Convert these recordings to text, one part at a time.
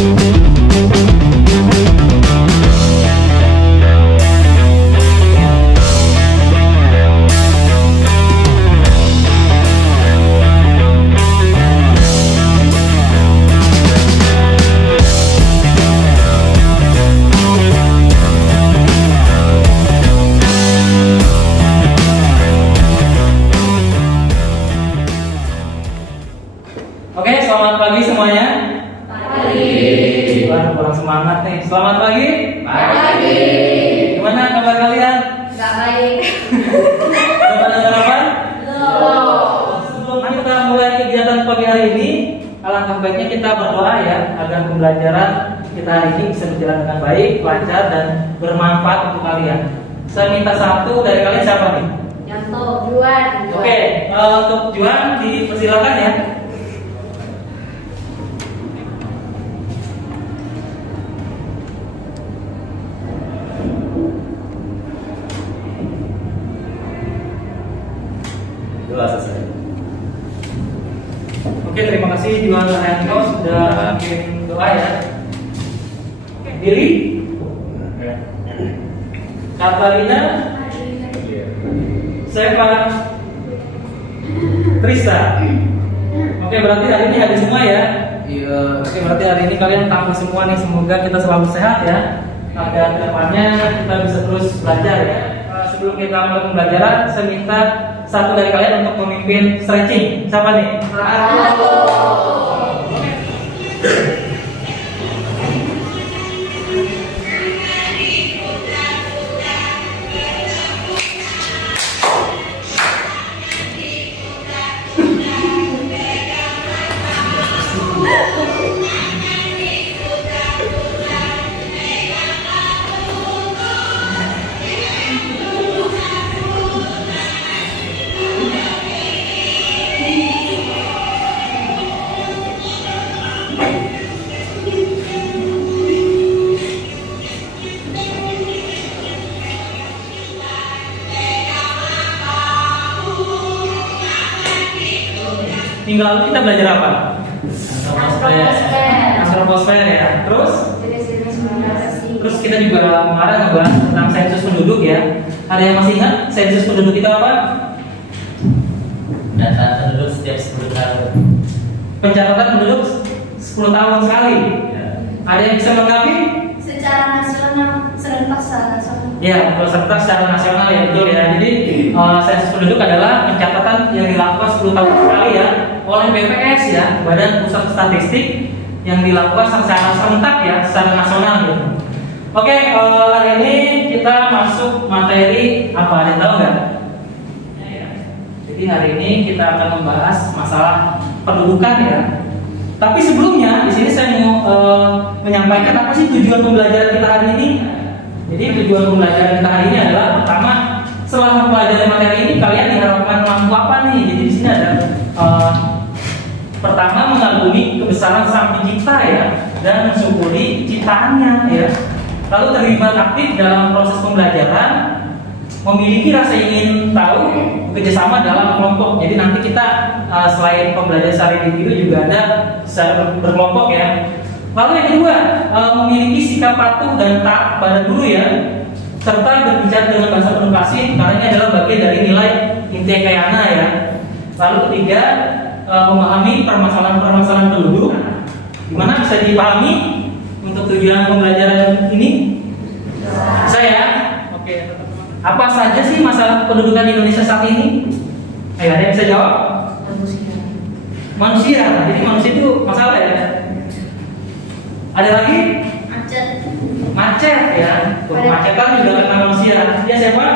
Oke, selamat pagi semuanya. Pagi. Wah, kurang semangat nih. Selamat pagi. Pagi. Gimana kabar kalian? Gak baik. Udah pada sarapan? Belum. Sebelum kita mulai kegiatan pagi hari ini, alangkah baiknya kita berdoa ya agar pembelajaran kita hari ini bisa berjalan dengan baik, lancar dan bermanfaat untuk kalian. Saya minta satu dari kalian, siapa nih? Yanto, Juan. Oke, untuk Juan dipersilakan ya. Selesai. Oke, terima kasih Juan Rayanto sudah bikin doa ya. Oke, Billy, Katarina, Seva, Trista. Oke, berarti hari ini ada semua ya. Iya. Oke, berarti hari ini kalian tambah semua nih. Semoga kita selalu sehat ya. Agar kedepannya kita bisa terus belajar ya. Sebelum kita mulai pembelajaran, saya minta satu dari kalian untuk memimpin stretching. Siapa nih? Aku. Minggu lalu kita belajar apa? Astroposfer. Astroposfer ya. Jenis-jenis migrasi. Terus kita juga kemarin ngebahas tentang sensus penduduk ya. Ada yang masih ingat sensus penduduk itu apa? Data penduduk setiap 10 tahun. Pencatatan penduduk 10 tahun sekali. Ya. Ada yang bisa melengkapi? Secara nasional, serentak secara nasional. Ya, serta secara nasional ya, betul ya. Jadi sensus penduduk adalah pencatatan yang dilakukan 10 tahun sekali ya oleh BPS ya, Badan Pusat Statistik, yang dilakukan secara serentak ya, secara nasional gitu. Oke, hari ini kita masuk materi apa? Ada yang tahu nggak? Ya. Jadi hari ini kita akan membahas masalah pendudukan ya. Tapi sebelumnya di sini saya mau menyampaikan apa sih tujuan pembelajaran kita hari ini. Jadi tujuan pembelajaran kita hari ini adalah pertama, setelah mempelajari materi ini kalian diharapkan mampu apa nih? Jadi di sini ada pertama mengagumi kebesaran Sang Pencipta ya dan mensyukuri ciptaannya ya. Lalu terlibat aktif dalam proses pembelajaran, memiliki rasa ingin tahu, bekerjasama dalam kelompok. Jadi nanti kita selain pembelajaran secara individu juga ada secara berkelompok ya. Lalu yang kedua, memiliki sikap patuh dan taat pada guru ya, serta berbicara dengan bahasa penuh kasih, karena ini adalah bagian dari nilai inti kayana ya. Lalu ketiga, memahami permasalahan-permasalahan penduduk. Gimana bisa dipahami untuk tujuan pembelajaran ini? Saya, oke. Apa saja sih masalah pendudukan di Indonesia saat ini? Ayo, ada yang bisa jawab? Manusia. Jadi manusia itu masalah ya. Ada lagi? Macet ya. Kemacetan juga karena manusia. Ya siapa?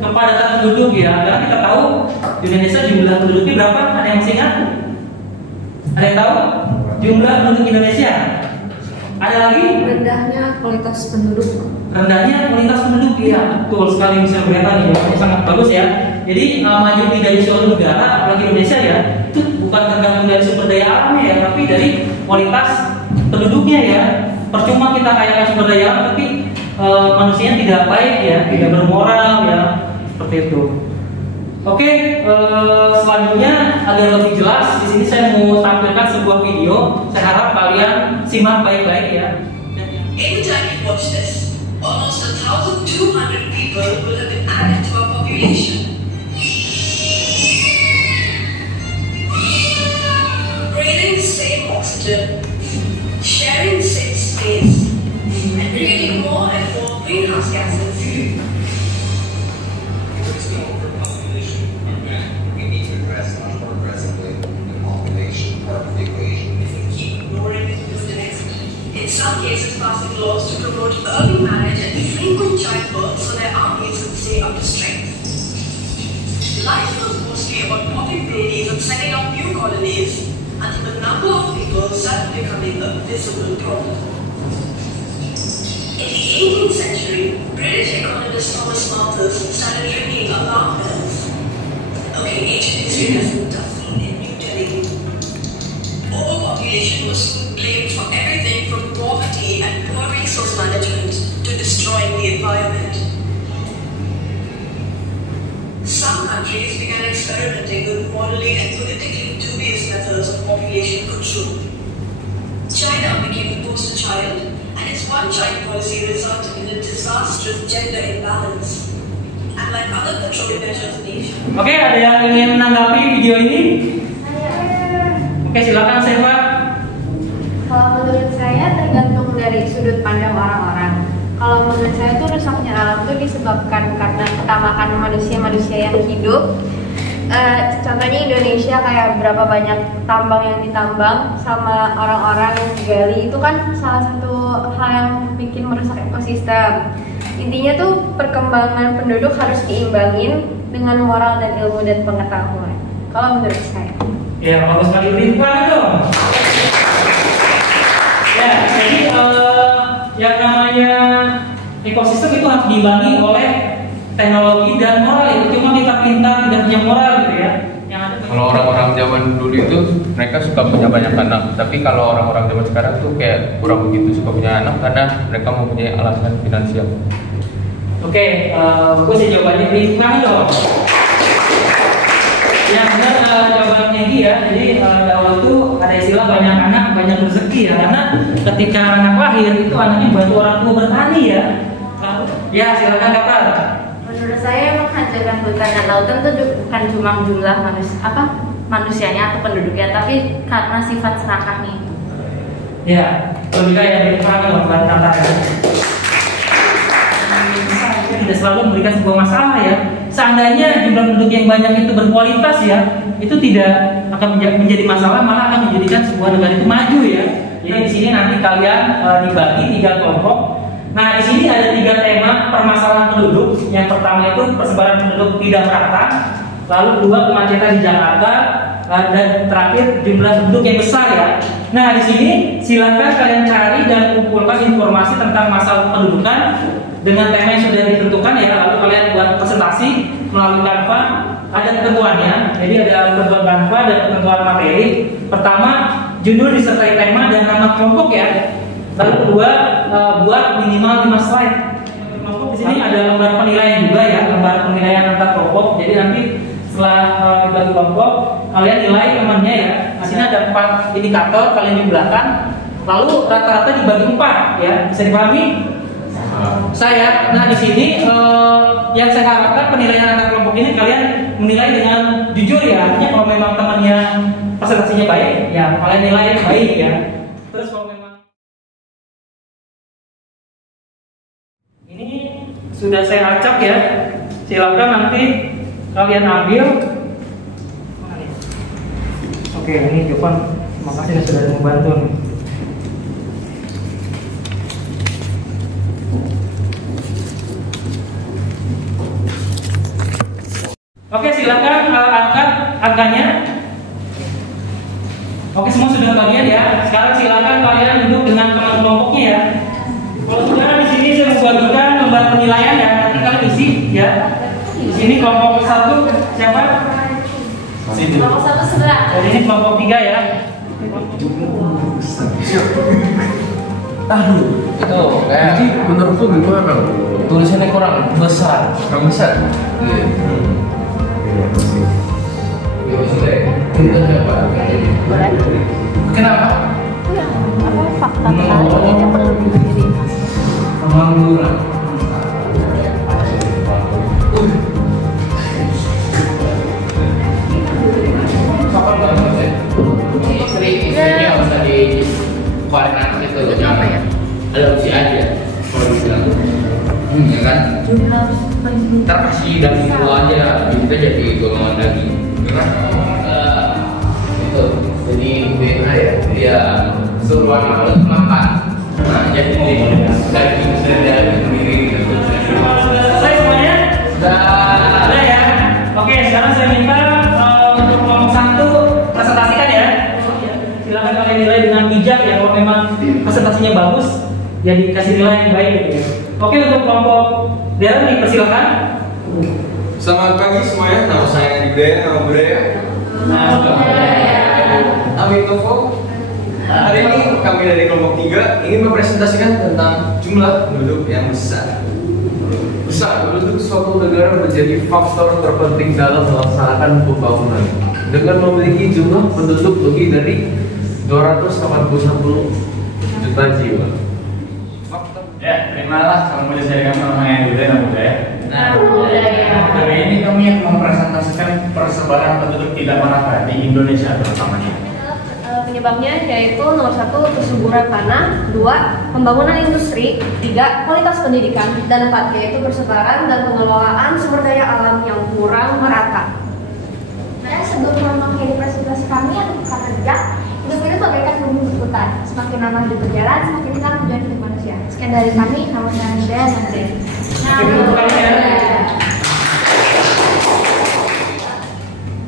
Kepadatan penduduk ya. Karena kita tahu di Indonesia jumlah penduduknya berapa? Ada yang masih ingat? Ada yang tahu? Jumlah penduduk Indonesia. Ada lagi? Rendahnya kualitas penduduk. Rendahnya kualitas penduduk ya. Betul sekali, bisa kelihatan nih. Ini sangat bagus ya. Jadi majoriti dari suatu negara, apalagi Indonesia ya, itu bukan tergantung dari sumber daya alamnya ya, tapi dari kualitas penduduknya ya. Percuma kita kayakan sumber daya alam tapi manusianya tidak baik ya, tidak bermoral ya, seperti itu. Oke, selanjutnya agar lebih jelas di sini saya mau tampilkan sebuah video. Saya harap kalian simak baik-baik ya. Anytime you watch this, almost 1,200 people will have been added to our population. Breathing the same oxygen, sharing the same space, and creating more and more greenhouse gases. We need to address much more aggressively the population part of the equation. If we keep ignoring it, we'll the next. In some cases, passing laws to promote early marriage and frequent childbirth so their armies can stay up to strength. Life was mostly about popping babies and setting up new colonies until the number of people started becoming a visible problem. In the 18th century, British economist Thomas Malthus started ringing alarm bells. Okay, ancient history has moved a scene in New Delhi. Overpopulation was soon blamed for everything from poverty and poor resource management to destroying the environment. Some countries began experimenting with morally and politically dubious methods of population control. China became the poster child, and its one-child policy resulted in a disastrous gender imbalance. Unlike other control measures in Asia. Oke, ada yang ingin menanggapi video ini? Oke, silakan Seva. Kalau menurut saya tergantung dari sudut pandang orang-orang. Kalau menurut saya tuh rusaknya alam tuh disebabkan karena ketamakan manusia-manusia yang hidup. Contohnya Indonesia, kayak berapa banyak tambang yang ditambang sama orang-orang yang digali, itu kan salah satu hal yang bikin merusak ekosistem. Intinya tuh perkembangan penduduk harus diimbangin dengan moral dan ilmu dan pengetahuan. Kalau menurut saya. Ya, bagus sekali, beri tepuk dong. Ya, jadi yang namanya ekosistem itu harus diimbangi oleh teknologi dan moral. Itu cuma kita pintar tidak punya moral gitu ya. Yang ada kalau orang-orang zaman dulu itu mereka suka punya banyak anak, tapi kalau orang-orang zaman sekarang tuh kayak kurang begitu suka punya anak karena mereka mempunyai alasan finansial. Oke, bagus ya jawabannya, beri tepuk dong. Ya benar, jawabannya dia. Jadi dahulu tuh ada istilah banyak anak banyak rezeki ya, karena ketika anak lahir itu anaknya bantu orang tua bertani ya. Ya silakan kakak. Menurut saya menghancurkan hutan dan lautan itu bukan cuma jumlah manusianya atau penduduknya, tapi karena sifat serakahnya itu. Ya, juga yang dipahami membuat tantangan. Tidak selalu memberikan sebuah masalah ya. Seandainya jumlah penduduk yang banyak itu berkualitas ya, itu tidak akan menjadi masalah, malah akan menjadikan sebuah negara itu maju ya. Jadi di sini nanti kalian dibagi 3 kelompok. Nah di sini ada 3 tema permasalahan penduduk. Yang pertama itu persebaran penduduk tidak merata, lalu 2 kemacetan di Jakarta, dan terakhir jumlah penduduk yang besar ya. Nah di sini silakan kalian cari dan kumpulkan informasi tentang masalah pendudukan dengan tema yang sudah ditentukan ya, lalu kalian buat presentasi melalui Canva. Ada ketentuannya, jadi ada ketentuan Canva dan ketentuan materi. Pertama, judul disertai tema dan nama kelompok ya. Lalu kedua, buat minimal 5 slide. Kelompok di sini ada lembar penilaian juga ya, lembar penilaian antar kelompok. Jadi nanti setelah dibagi kelompok, kalian nilai temannya ya. Di sini ada 4 indikator, kalian di belakang. Lalu rata-rata dibagi 4 ya, bisa dipahami? Saya, nah di sini yang saya harapkan penilaian anak kelompok ini kalian menilai dengan jujur ya. Artinya kalau memang temannya presentasinya baik, ya kalian nilai baik ya. Terus kalau memang ini sudah saya acak ya, silakan nanti kalian ambil. Oke, ini Jovan, terima kasih sudah membantu. Oke, silakan angkat angkanya. Oke, semua sudah bagian ya. Sekarang silakan kalian duduk dengan teman kelompoknya ya. Kalau sudah di sini saya membagikan lembar penilaian ya. Nanti kalian isi ya. Di sini kelompok 1 siapa? Kelompok 1 sebelah. Jadi ini kelompok 3 ya. Aduh, itu kayak Jadi menurut lu gimana? tulisannya kurang besar. Kurang besar? Iya. Kita siapa? Boleh? Kenapa? Apa satu kali ini perlu diri. Pengangguran. Kapan banget ya? Istrinya usah di keluarin anak itu jangan ya. Ada opsi aja kalau dibilang. Ya kan? Jumlah Ntar kasih daging dulu aja, kita jadi golongan daging. Itu jadi BNA ya. Iya, suruh anak lu makan. Nah, jadi daging sendiri gitu. Selesai semuanya? Sudah ya. Oke, sekarang saya minta untuk kelompok 1 presentasikan ya. Silakan kalian nilai dengan bijak ya. Kalau memang presentasinya bagus, ya dikasih nilai yang baik gitu ya. Oke, untuk kelompok Darren dipersilakan. Selamat pagi semuanya, nama saya Andi Budaya, nama budaya. Amin Tofo. Hari ini kami dari kelompok 3 ingin mempresentasikan tentang jumlah penduduk yang besar. Penduduk suatu negara menjadi faktor terpenting dalam melaksanakan pembangunan. Dengan memiliki jumlah penduduk lebih dari 281 juta jiwa. Ya, terimalah salam mulia saya dengan nama yang budaya dan budaya. Hari ini kami akan mempresentasikan persebaran penduduk tidak merata di Indonesia terutamanya. Penyebabnya yaitu nomor 1 kesuburan tanah, 2 pembangunan industri, 3 kualitas pendidikan, dan 4 yaitu persebaran dan pengelolaan sumber daya alam yang kurang merata. Nah, sebelum mengakhiri presentasi kami yang kata bijak, hidup itu bagaikan bumi berputar. Semakin lama hidup berjalan, semakin kita menjadi hidup manusia. Sekian dari kami, nama saya Anda dan Anda.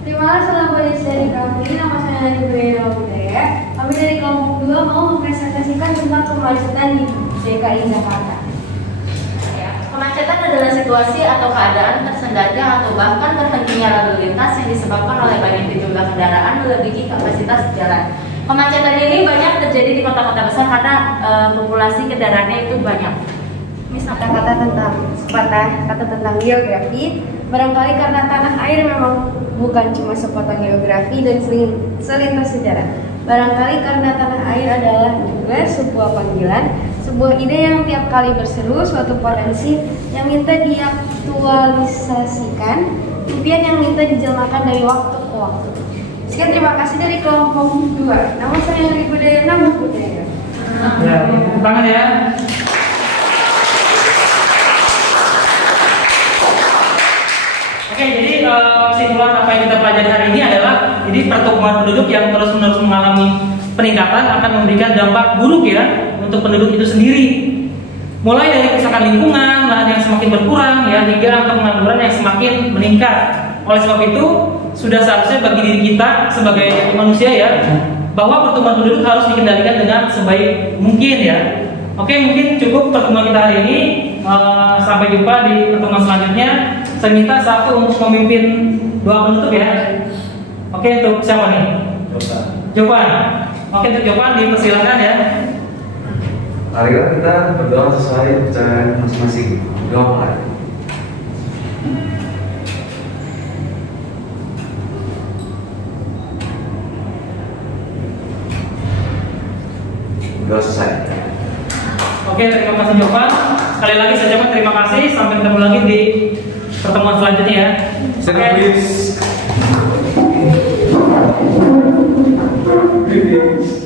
Terima kasih salam polisi dari kami, nama saya Andi Budaya. Kami dari kelompok 2 mau mempresentasikan tentang kemacetan di DKI Jakarta. Kemacetan adalah situasi atau keadaan tersendatnya atau bahkan terhentinya lalu lintas yang disebabkan oleh banyaknya jumlah kendaraan melebihi kapasitas jalan. Kemacetan ini banyak terjadi di kota-kota besar karena populasi kendaraannya itu banyak. Misalkan kata tentang geografi, barangkali karena tanah air memang bukan cuma sepotong geografi dan selintas sejarah. Barangkali karena tanah air adalah juga sebuah panggilan, sebuah ide yang tiap kali berseru, suatu potensi yang minta diaktualisasikan, impian yang minta dijelmakan dari waktu ke waktu. Sekian, terima kasih dari kelompok 2. Nama saya Andi Budaya, nama budaya. Ya, tepuk tangan ya. Oke, jadi kesimpulan apa yang kita pelajari hari ini adalah jadi pertumbuhan penduduk yang terus-menerus mengalami peningkatan akan memberikan dampak buruk ya untuk penduduk itu sendiri. Mulai dari kerusakan lingkungan, lahan yang semakin berkurang ya, hingga angka pengangguran yang semakin meningkat. Oleh sebab itu, sudah seharusnya bagi diri kita sebagai manusia ya, bahwa pertumbuhan penduduk harus dikendalikan dengan sebaik mungkin ya. Oke, mungkin cukup pertemuan kita hari ini. Sampai jumpa di pertemuan selanjutnya. Saya minta satu untuk memimpin doa penutup ya. Oke, untuk siapa nih? Jovan. Oke, untuk Jovan dipersilakan ya. Marilah kita berdoa sesuai kepercayaan masing-masing. Doa mulai. Doa selesai. Oke, terima kasih Jovan. Sekali lagi saya ucapkan terima kasih. Sampai ketemu lagi di pertemuan selanjutnya ya. Please.